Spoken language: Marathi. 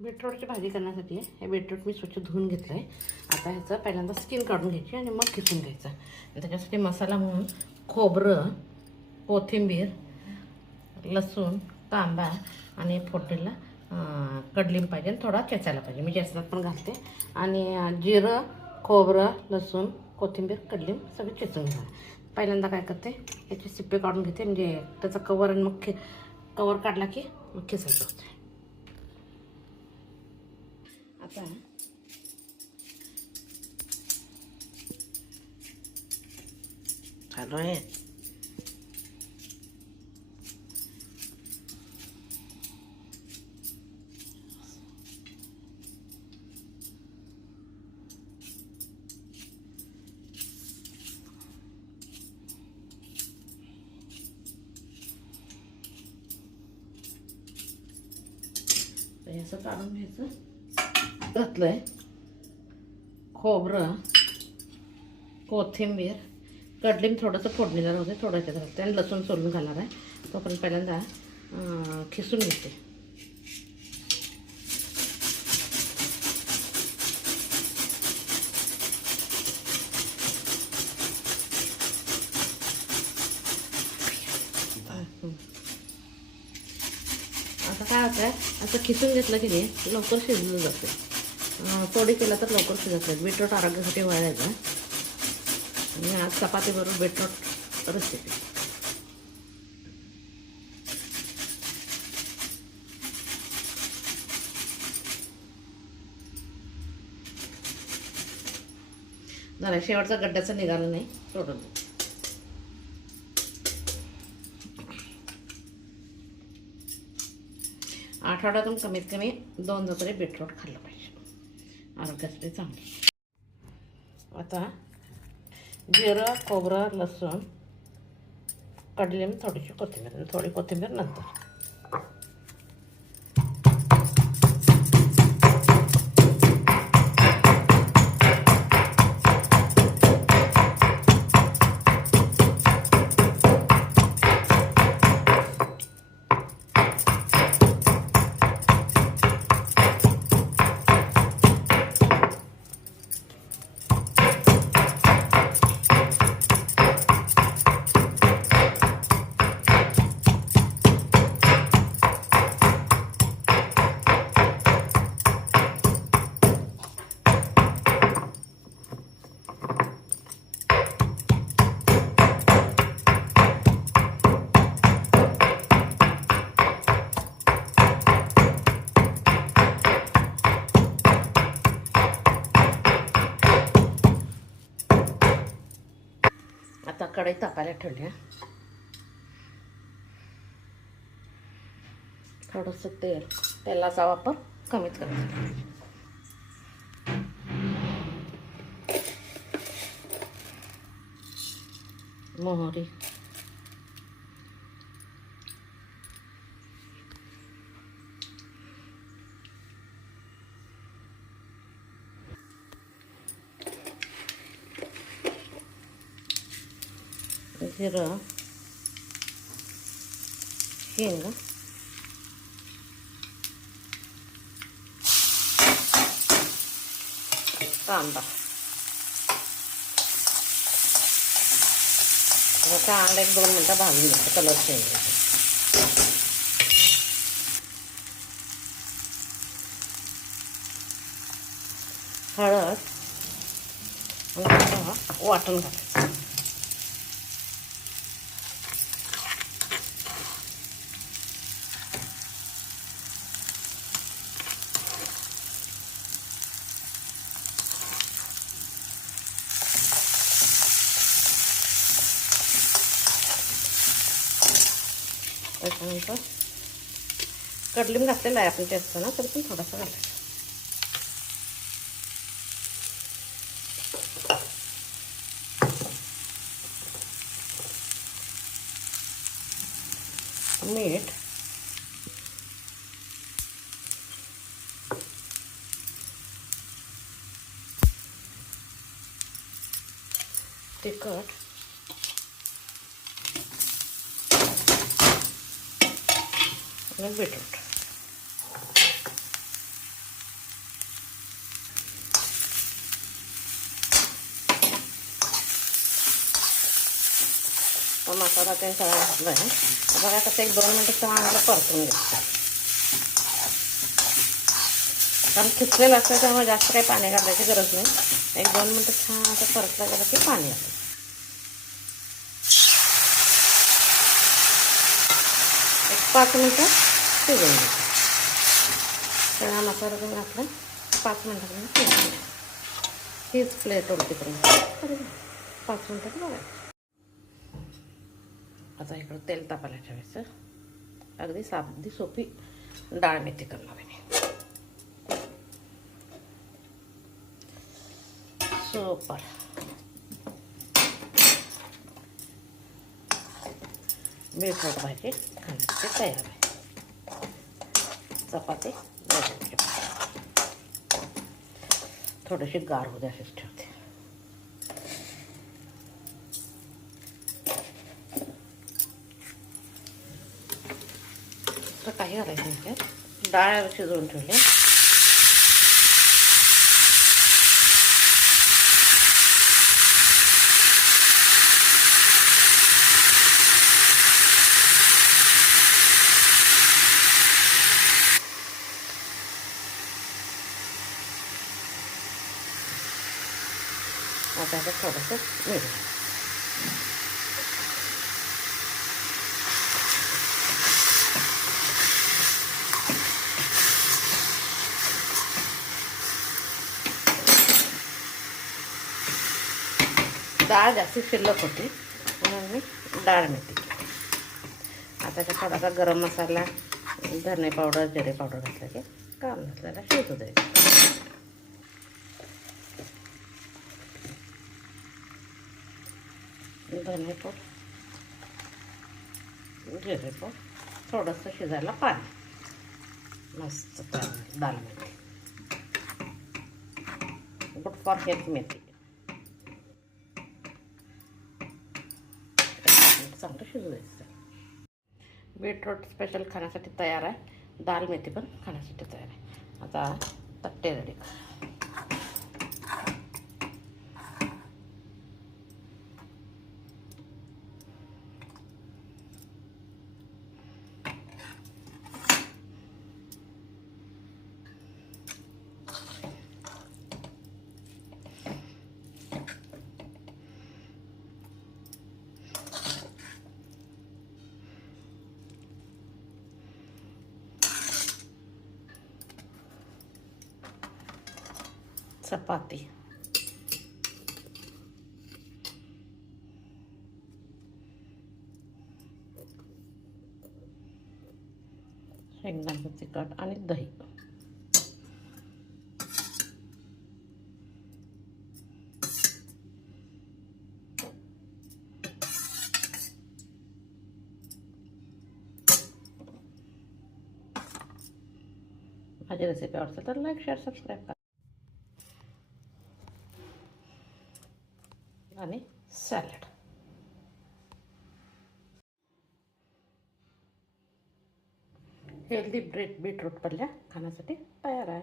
बीटरूटची भाजी करण्यासाठी हे बीटरूट मी स्वच्छ धुवून घेतलं आहे. आता ह्याचं पहिल्यांदा स्किन काढून घ्यायची आणि मग किसून घ्यायचं. आणि त्याच्यासाठी मसाला म्हणून खोबरं, कोथिंबीर, लसूण, कांदा आणि फोडणीला कडलिंब पाहिजे, थोडा चेचायला पाहिजे. मी चेचण्यात पण घालते. आणि जिरं, खोबरं, लसूण, कोथिंबीर, कडलिंब सगळं चेचून घेणार. पहिल्यांदा काय करते, याचे सिप्पे काढून घेते, म्हणजे त्याचा कवर आणि मग कवर काढला की मग खिसायचं होतं. आता चालू आहे. असं काढून घ्यायचं. घातलंय खोबरं, कोथिंबीर, कडलिंब थोडंसं फोडणीला होते, थोडं त्यात घालते आणि लसूण सोलून घालणार आहे. तो पण पहिल्यांदा खिसून घेते. आता काय होतं आहे, असं खिसून घेतलं की नाही लवकर शिजलं जाते. पोळी केला तर लवकर शिजत नाही. बीटरूट आरोग्यासाठी वाढायचं. आणि आज चपातीबरोबर बीटरूट रेसिपी. जरा शेवटचा गड्ड्याचं निघालं नाही, सोडून दे. आठवड्यातून कमीत कमी 2दा तरी बीटरूट खाल्लं पाहिजे, आरोग्यासाठी चांगलं. आता जिरं, खोबरं, लसूण, कडलिंब, थोडीशी कोथिंबीर, थोडी कोथिंबीर नंतर. आता कढई तापायला ठेवली. थोडंसं तेलाचा वापर कमीच करायचा. मोहरी, जिरं, हिंग, कांदा. कांदा 1-2 मिनटं भाजून घ्यायचा, कलर चेंज होतो. हळद आणि वाटण घालायचं. त्याच्यानंतर कडलिंब घातलेला आहे आपण चेचताना, तरी पण थोडासा घालायचा. मीठ, तिखट, आणि बीटरूट. मसाला ते सगळं घातलं आहे. बघा आता 1-2 मिनटं चांगलं परतून घ्यायचं. कारण खिचलेलं असतं त्यामुळे जास्त काही पाणी घालायची गरज नाही. 1-2 मिनटं छान असं परतलं गेलं की पाणी घालायचं. एक 5 मिनटं शिजवून घ्यायचं. चणा मसाला पण घातला 5 मिनटांनी शिजवून घ्यायचं. हीच प्लेट उलटी करून 5 मिनटात बघायचं. आता इकडं तेल तापायला ठेवायचं. अगदी साधी सोपी डाळ मेथी करणार आहे. सुपर. बीटरूट भाजी खाण्याची तयार आहे. चपाती थोडीशी गार होऊ द्या अशीच ठेवते. तर काही घालायचं नाही त्यात. डाळ शिजवून ठेवली. आता थोडंसं मीठ. डाळ जास्त शिल्लक होती म्हणून मी डाळ मेथी. आता थोडासा गरम मसाला, धने पावडर, जिरे पावडर घातलं की काम घातलेला शिजू द्यायचं. धने पावडर, जिरे पावडर, थोडंसं शिजायला पाणी. मस्त दाल मेथी. गुड फॉर हेल्थ मेथी. चांगलं शिजू द्यायचं. बीटरूट स्पेशल खाण्यासाठी तयार आहे. दाल मेथी पण खाण्यासाठी तयार आहे. आता तट्टे रेडी. चपाती, शेंगदाण्याचं तिखट आणि दही. माझी रेसिपी आवडते तर लाईक, शेअर, सबस्क्राईब करा. आणि सॅलड. हेल्दी बीटरूट पल्ल्या खाण्यासाठी तयार आहे.